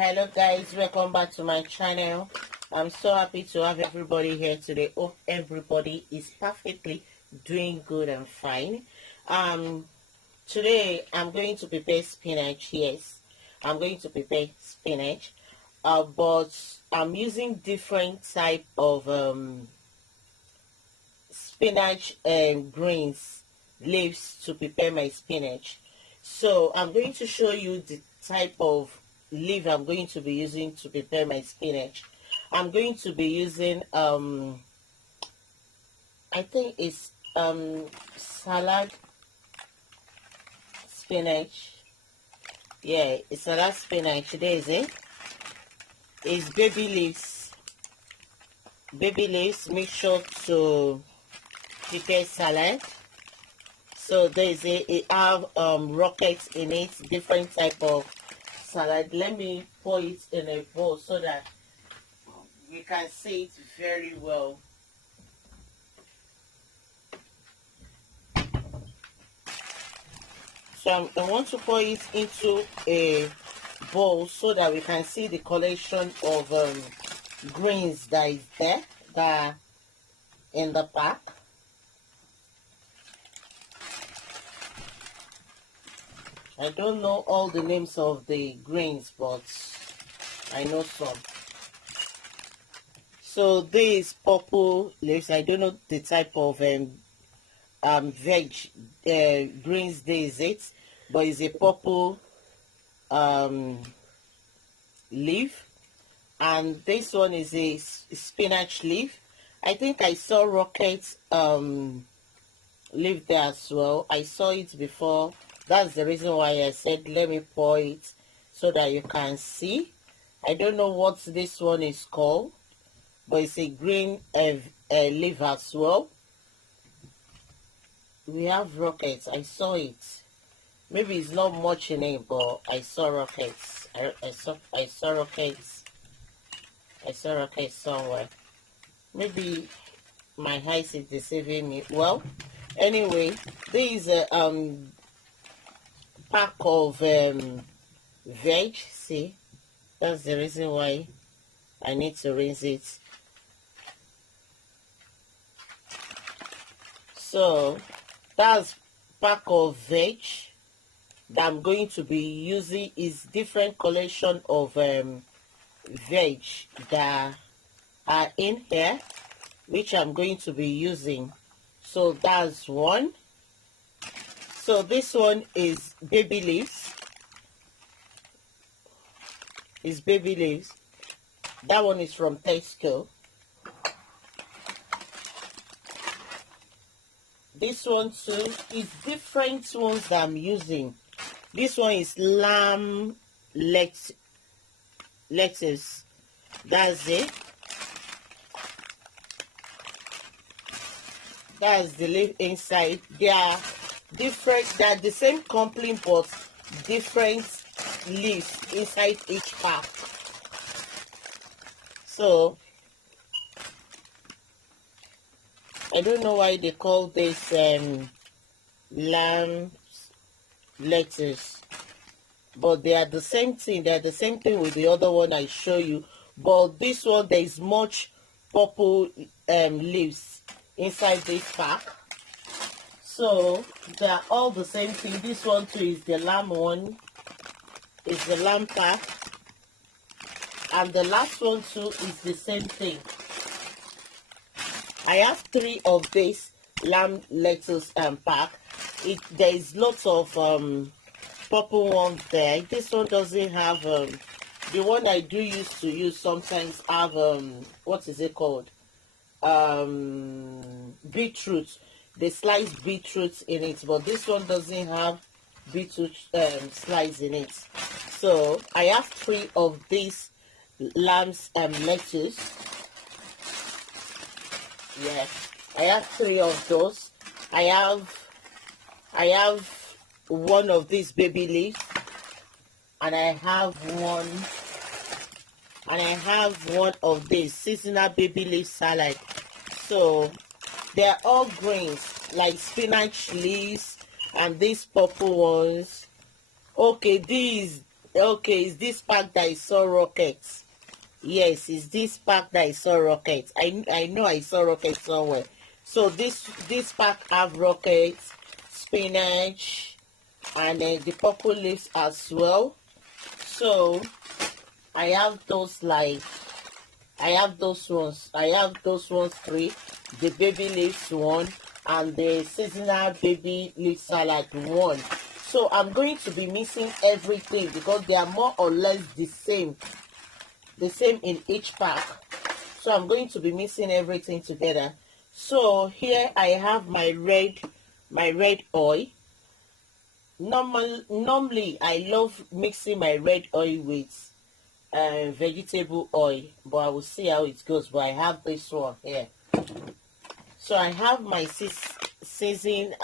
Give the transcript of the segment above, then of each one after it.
Hello guys, welcome back to my channel. I'm so happy to have everybody here today. Hope everybody is perfectly doing good and fine. Today I'm going to prepare spinach. Yes, I'm going to prepare spinach, but I'm using different type of spinach and greens leaves to prepare my spinach. So I'm going to show you the type of leaf I'm going to be using to prepare my spinach. I'm going to be using I think it's salad spinach. Yeah, it's salad spinach. There is it. It's baby leaves. Baby leaves. Make sure to prepare salad. So there is it have rockets in it, different type of salad. Let me pour it in a bowl so that you can see it very well. So I want to pour it into a bowl so that we can see the collection of greens that is there, that in the pack. I don't know all the names of the greens, but I know some. So this purple leaves, I don't know the type of veg greens there is it, but it's a purple leaf, and this one is a spinach leaf. I think I saw rocket leaf there as well. I saw it before. That's the reason why I said let me pour it so that you can see. I don't know what this one is called, but it's a green leaf as well. We have rockets. I saw it. Maybe it's not much in it, but I saw rockets. I saw rockets. I saw rockets somewhere. Maybe my eyes is deceiving me. Well, anyway, there is a pack of veg. See, that's the reason why I need to rinse it. So that's pack of veg that I'm going to be using. Is different collection of veg that are in here, which I'm going to be using. So that's one. So this one is baby leaves. Is baby leaves. That one is from Tesco. This one too is different ones that I'm using. This one is lamb lettuce. That's it. That's the leaf inside. They are different. They are the same company but different leaves inside each pack. So I don't know why they call this lamb lettuce, but they are the same thing. They are the same thing with the other one I show you, but this one there is much purple leaves inside this pack. So they are all the same thing. This one too is the lamb one. Is the lamb pack, and the last one too is the same thing. I have 3 of this lamb lettuce pack. There is lots of purple ones there. This one doesn't have the one I do used to use sometimes have what is it called, beetroot. They slice beetroot in it, but this one doesn't have beetroot slice in it. So I have 3 of these lamb's lettuce. Yeah, I have 3 of those. I have 1 of these baby leaves, and I have one of this seasonal baby leaf salad. So they're all greens like spinach leaves and these purple ones. Okay, these Okay, is this pack that I saw rockets? Yes, is this pack that I saw rockets? I know I saw rockets somewhere. So this pack have rockets, spinach, and the purple leaves as well. So I have those like I have those ones. I have those ones three, the baby leaves one, and the seasonal baby leaf salad one. So I'm going to be mixing everything because they are more or less the same in each pack. So I'm going to be mixing everything together. So here I have my red oil. Normally I love mixing my red oil with vegetable oil, but I will see how it goes. But I have this one here. So I have my season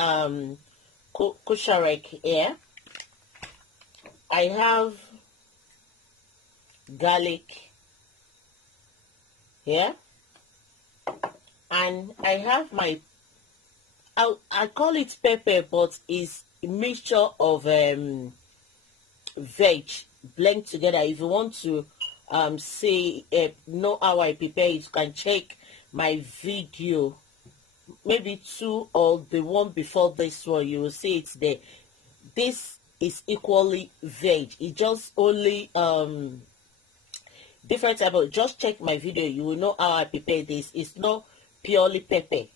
kusharek here. I have garlic here, and I have my I call it pepper, but it's a mixture of veg blend together. If you want to say know how I prepare it, you can check my video, maybe two or the one before this one. You will see it's there. This is equally veg. It just only different type of, just check my video, you will know how I prepare this. It's not purely pepper.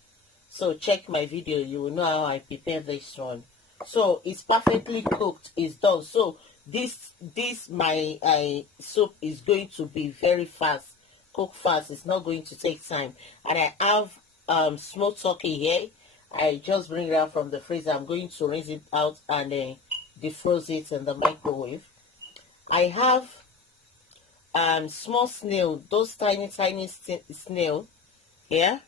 So check my video, you will know how I prepare this one. So it's perfectly cooked, it's done. So this my soup is going to be very fast, cook fast. It's not going to take time. And I have smoked turkey here. I just bring it out from the freezer. I'm going to rinse it out and defrost it in the microwave. I have small snail, those tiny snail here.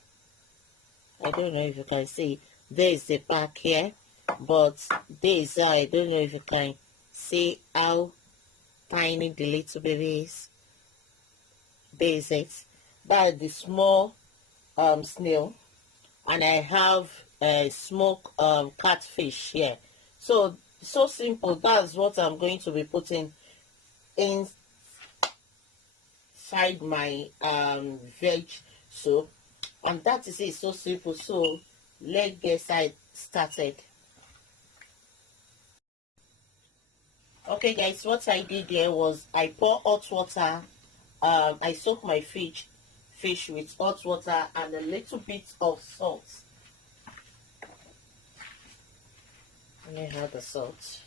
I don't know if you can see. There is the pack here, but there is I don't know if you can see how tiny the little baby is. There is it. That's the small snail, and I have smoked catfish here. So simple. That's what I'm going to be putting inside my veg soup. And that is it, so simple. So let's get started. Okay guys, what I did there was I pour hot water. I soak my fish with hot water and a little bit of salt. Let me have the salt.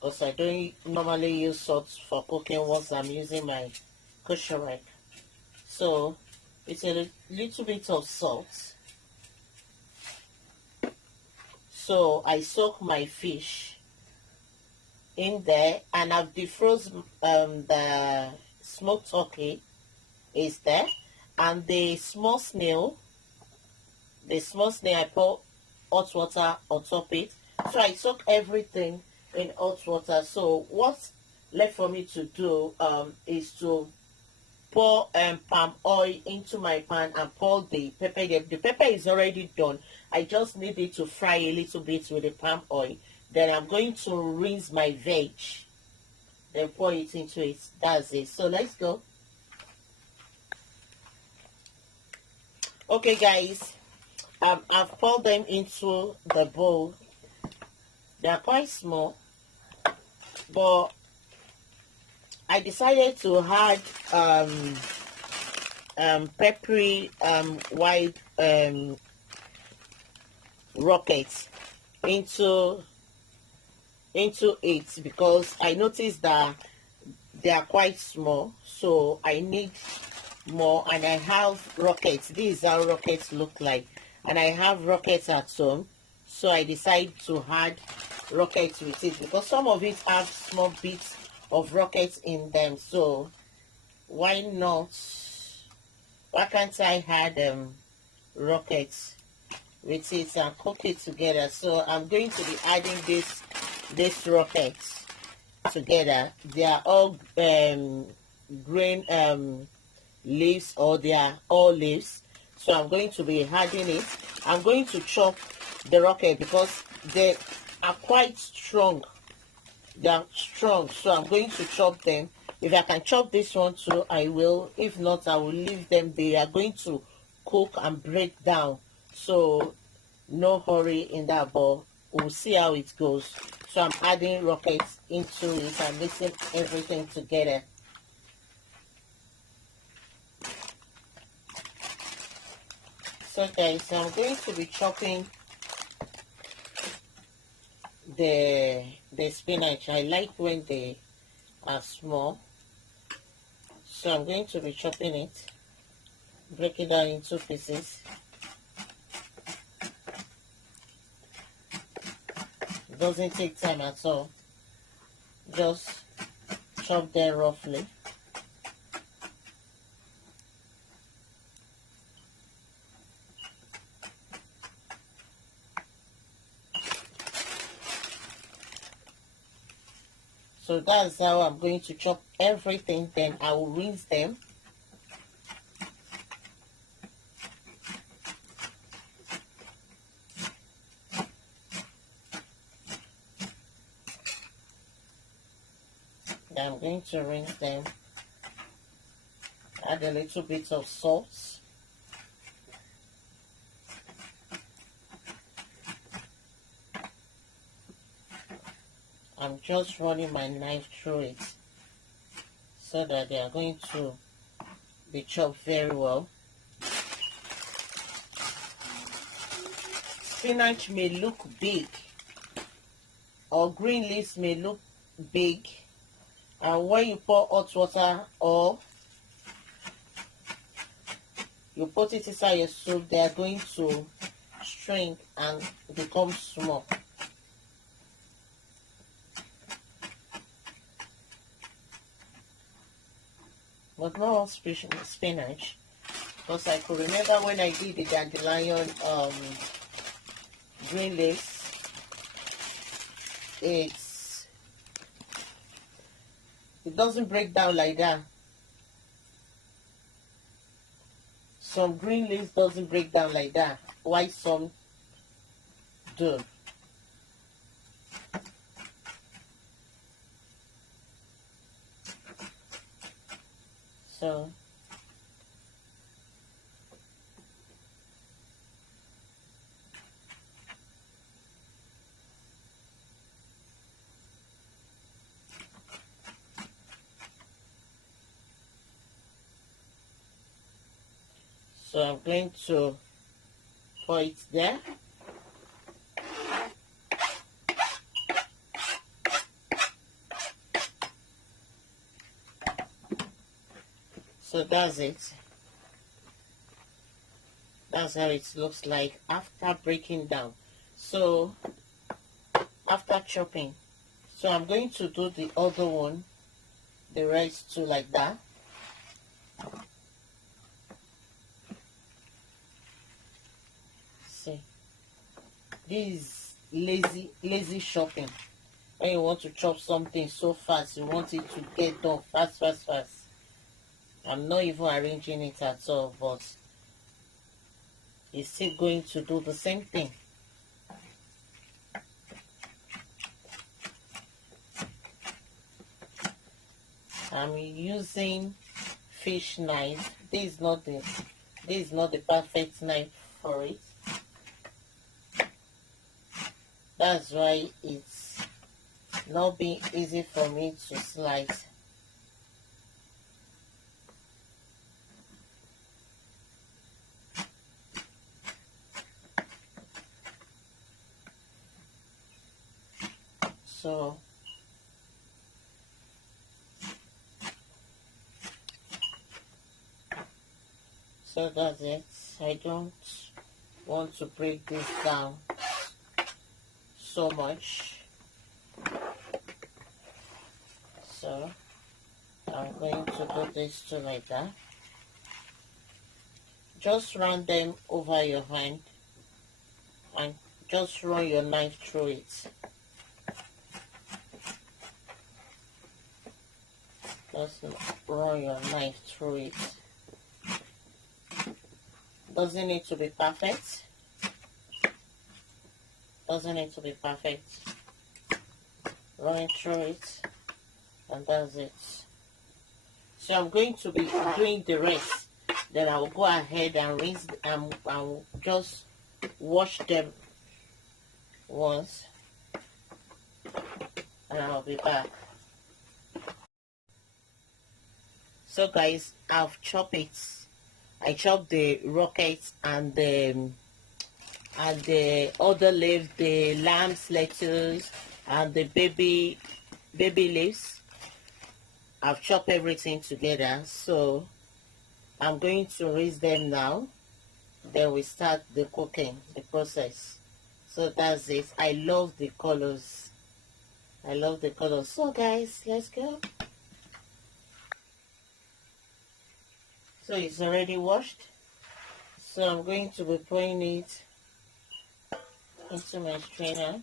Also, I don't normally use salt for cooking once I'm using my kusharek. So it's a little bit of salt. So I soak my fish in there, and I've defrosted the smoked turkey is there, and the small snail I pour hot water on top it. So I soak everything in hot water. So what's left for me to do is to pour palm oil into my pan and pour the pepper. The pepper is already done. I just need it to fry a little bit with the palm oil. Then I'm going to rinse my veg. Then pour it into it. That's it. So let's go. Okay guys, I've poured them into the bowl. They are quite small, but I decided to add peppery white rockets into it because I noticed that they are quite small, so I need more. And I have rockets. These are rockets look like, and I have rockets at home, so I decided to add rockets with it because some of it have small bits of rockets in them. So why not? Why can't I add rockets with it and cook it together? So I'm going to be adding this rockets together. They are all green leaves, or they are all leaves. So I'm going to be adding it. I'm going to chop the rocket because they are quite strong. They are strong, so I'm going to chop them. If I can chop this one too, I will. If not, I will leave them. They are going to cook and break down, so no hurry in that, but we'll see how it goes. So I'm adding rockets into it and mixing everything together. So guys, I'm going to be chopping the spinach. I like when they are small, so I'm going to be chopping it, break it down into pieces. It doesn't take time at all, just chop them roughly. So that's how I'm going to chop everything. Then I will rinse them. Then I'm going to rinse them. Add a little bit of salt. I'm just running my knife through it so that they are going to be chopped very well. Spinach may look big, or green leaves may look big, and when you pour hot water or you put it inside your soup, they are going to shrink and become small. But not all spinach, because I could remember when I did the dandelion green leaves, it doesn't break down like that. Some green leaves doesn't break down like that, why some do. So I'm going to pour it there. So that's it. That's how it looks like after breaking down. So after chopping, so I'm going to do the other one, the rest too, like that. See, this is lazy chopping. When you want to chop something so fast, you want it to get done fast. I'm not even arranging it at all, but it's still going to do the same thing. I'm using fish knife. This is not the perfect knife for it. That's why it's not being easy for me to slice. So that's it. I don't want to break this down so much. So I'm going to do this too, like that. Just run them over your hand and just run your knife through it. Just run your knife through it. Doesn't need to be perfect. Doesn't need to be perfect. running through it, and that's it. So I'm going to be doing the rest. Then I'll go ahead and rinse and just wash them once, and I'll be back. So guys, I've chopped it. I chopped the rockets and the other leaves, the lamb's lettuce and the baby leaves. I've chopped everything together, so I'm going to rinse them now. Then we start the cooking, the process. So that's it. I love the colors. I love the colors. So guys, let's go. So it's already washed. So I'm going to be pouring it into my strainer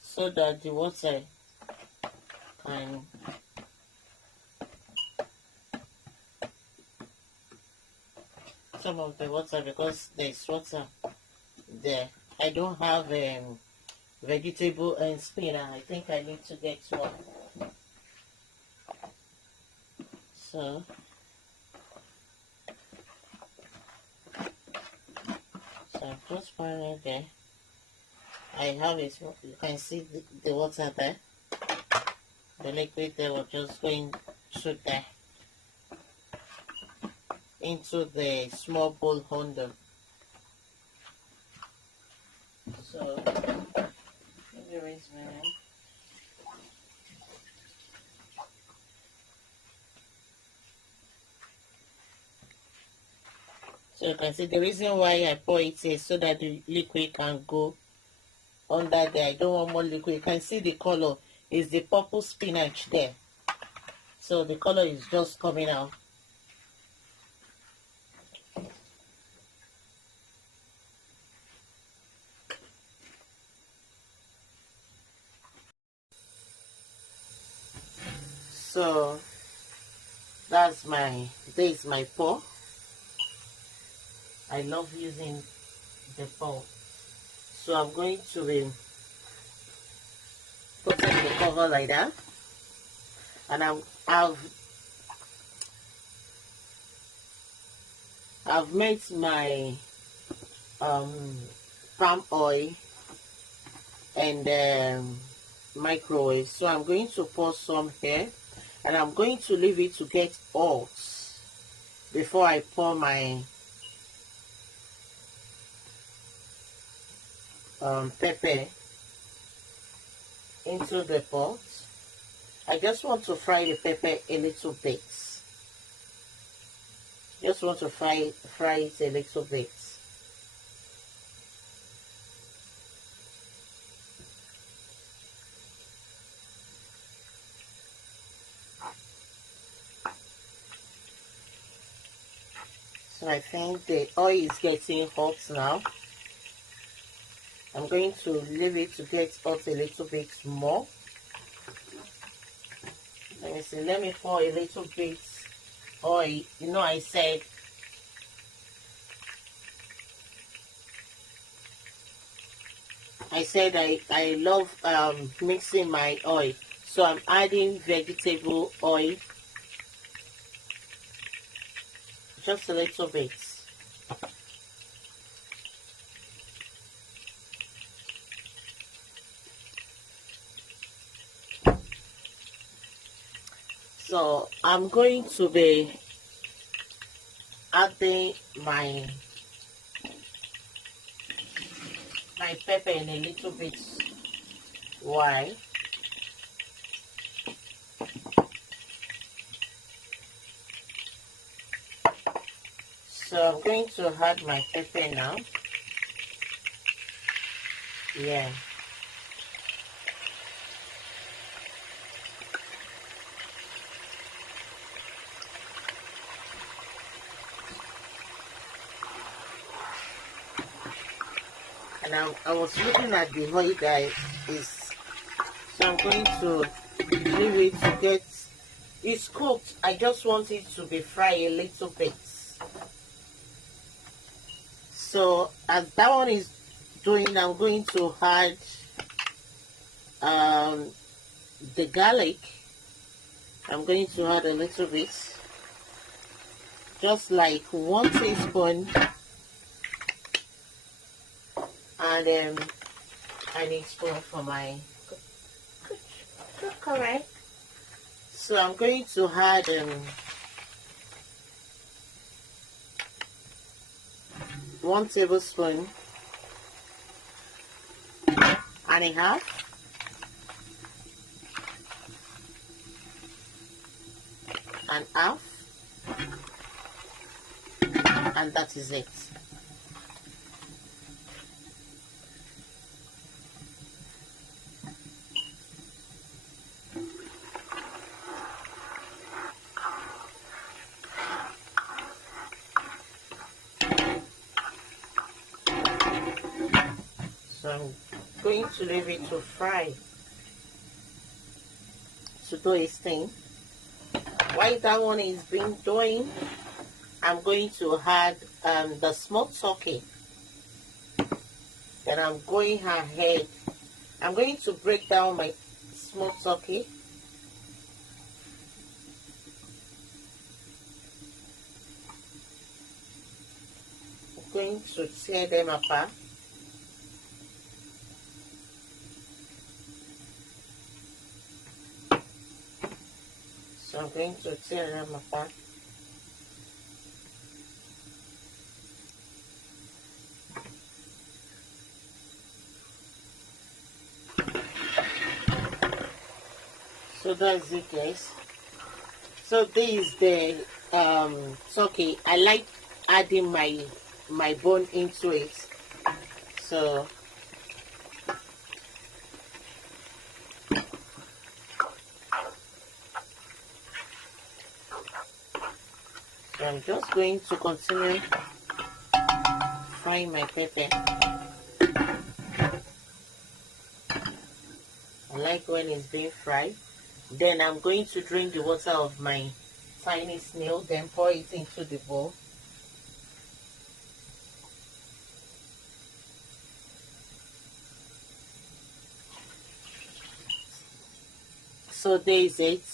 so that the water can some of the water, because there's water there. I don't have vegetable and spinach. I think I need to get one. So I'm just pouring it there. I have it. You can see the water there. The liquid there was just going through there into the small bowl holder. So let me rinse my hand. So you can see the reason why I pour it is so that the liquid can go under there. I don't want more liquid. You can see the color is the purple spinach there. So the color is just coming out. So this is my pour. I love using the pour. So I'm going to be putting the cover like that, and I've made my palm oil and microwave. So I'm going to pour some here, and I'm going to leave it to get hot before I pour my pepper into the pot. I just want to fry the pepper a little bit. Just want to fry it a little bit. So I think the oil is getting hot now. I'm going to leave it to get hot a little bit more. Let me see. Let me pour a little bit oil. You know, I said I love mixing my oil. So I'm adding vegetable oil. Just a little bit. So I'm going to be adding my pepper in a little bit while. So I'm going to add my pepper now. Yeah. And I was looking at the oil that is, so I'm going to leave it to get, it's cooked. I just want it to be fried a little bit. So as that one is doing, I'm going to add um, the garlic. I'm going to add a little bit, just like 1 teaspoon, and I need spoon for my correct. So I'm going to add 1 tablespoon and a half, and half, and that is it. So I'm going to leave it to fry, to do its thing. While that one is being doing, I'm going to add the smoked turkey. Then I'm going ahead. I'm going to break down my smoked turkey. I'm going to tear them apart. So I'm going to tear them apart. So that's it, guys. So this is the turkey. I like adding my bone into it. So I'm just going to continue frying my pepper. I like when it's being fried. Then I'm going to drain the water of my tiny snail, then pour it into the bowl. So there is it.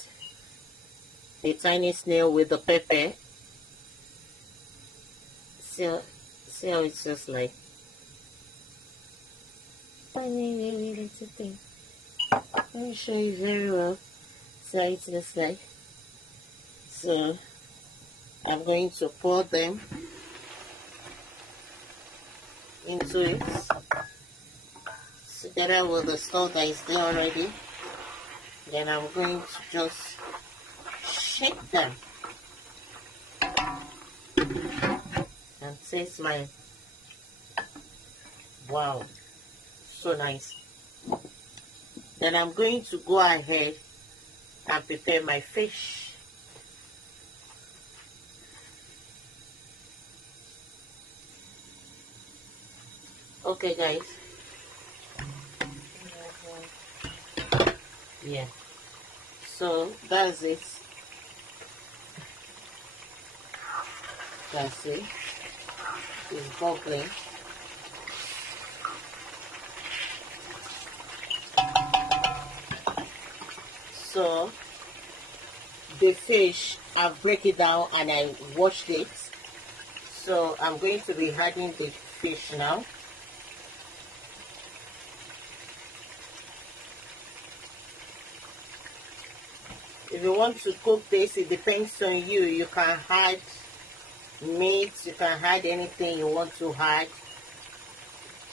The tiny snail with the pepper. See how it's just like tiny little thing. Let me show you very well. So it looks like. So I'm going to pour them into it together with the stuff that is there already. Then I'm going to just shake them and taste my, wow, so nice. Then I'm going to go ahead and prepare my fish. Okay, guys. Yeah. So that's it. That's it. It's bubbling. So the fish, I've break it down and I washed it. So I'm going to be adding the fish now. If you want to cook this, it depends on you. You can add meat, you can add anything you want to add.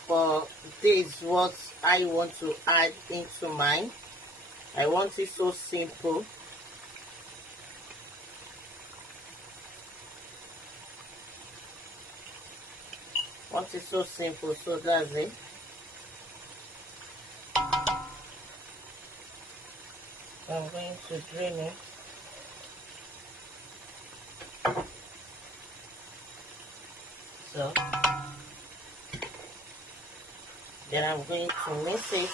But this is what I want to add into mine. I want it so simple. Want it so simple, so that's it. I'm going to drain it. So then I'm going to mix it.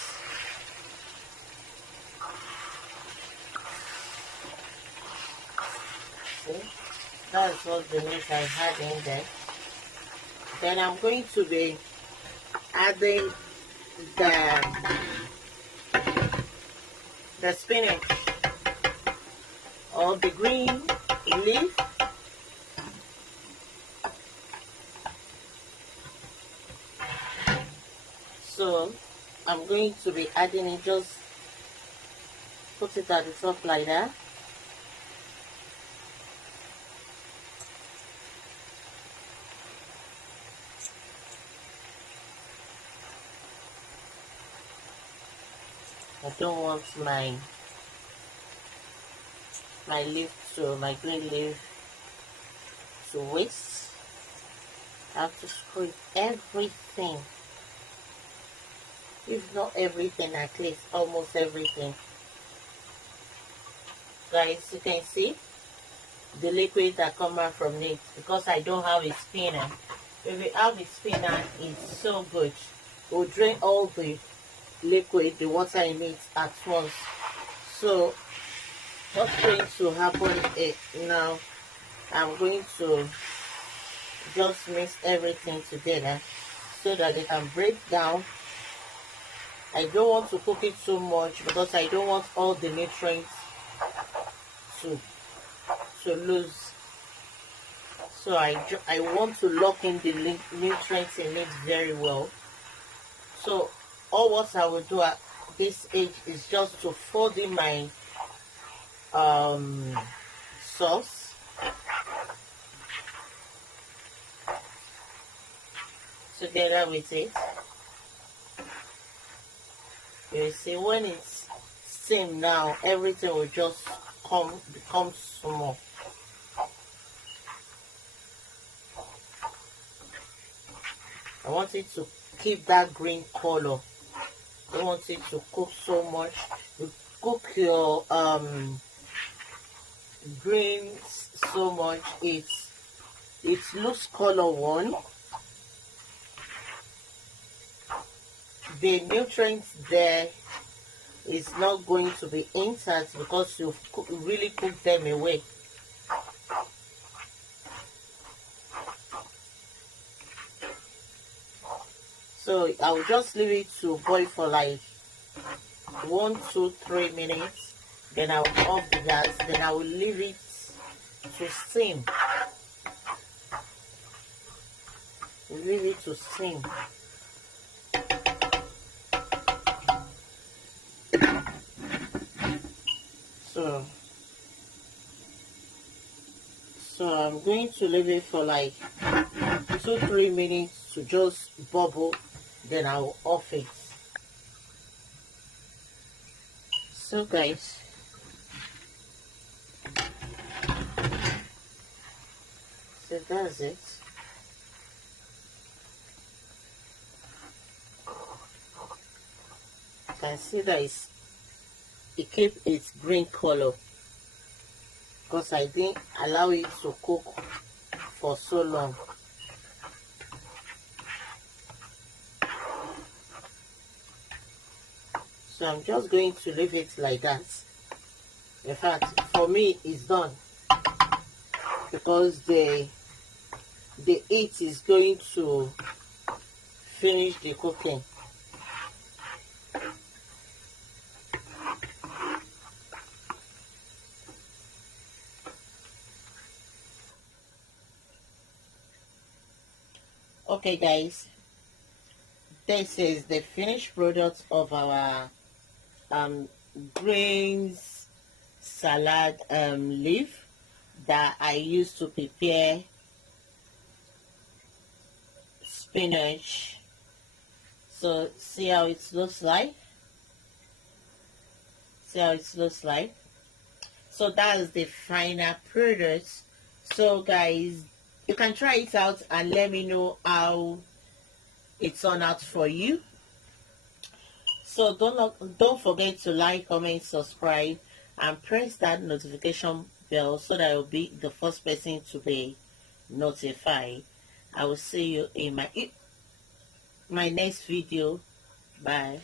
See, that's what the mix I had in there. Then I'm going to be adding the the spinach or the green leaf. So I'm going to be adding it, just put it at the top like that. I don't want my my green leaf to waste. I have to scrape everything, if not everything, at least almost everything. Guys, you can see the liquid that come out from it, because I don't have a spinner. If you have a spinner, it's so good. It will drain all the liquid, the water in it at once. So what's going to happen is now I'm going to just mix everything together so that they can break down. I don't want to cook it too much because I don't want all the nutrients to lose. So I want to lock in the nutrients in it very well. So all what I will do at this age is just to fold in my sauce. Together with it. You see, when it's steamed now, everything will just become small. I want it to keep that green color. I don't want it to cook so much. You cook your greens so much, it loses color. One, the nutrients there is not going to be intact because you've really cooked them away. So I'll just leave it to boil for like 1, 2, 3 minutes. Then I'll off the gas. Then I will leave it to steam. Leave it to steam. So I'm going to leave it for like 2-3 minutes to just bubble. Then I'll off it. So guys, so that's it. You can see that it kept its green color because I didn't allow it to cook for so long. So I'm just going to leave it like that. In fact, for me, it's done because the heat is going to finish the cooking. Okay guys, this is the finished product of our greens salad leaf that I used to prepare spinach. So see how it looks like. So that is the final product. So guys, you can try it out and let me know how it turned out for you. So don't forget to like, comment, subscribe, and press that notification bell so that you'll be the first person to be notified. I will see you in my next video. Bye.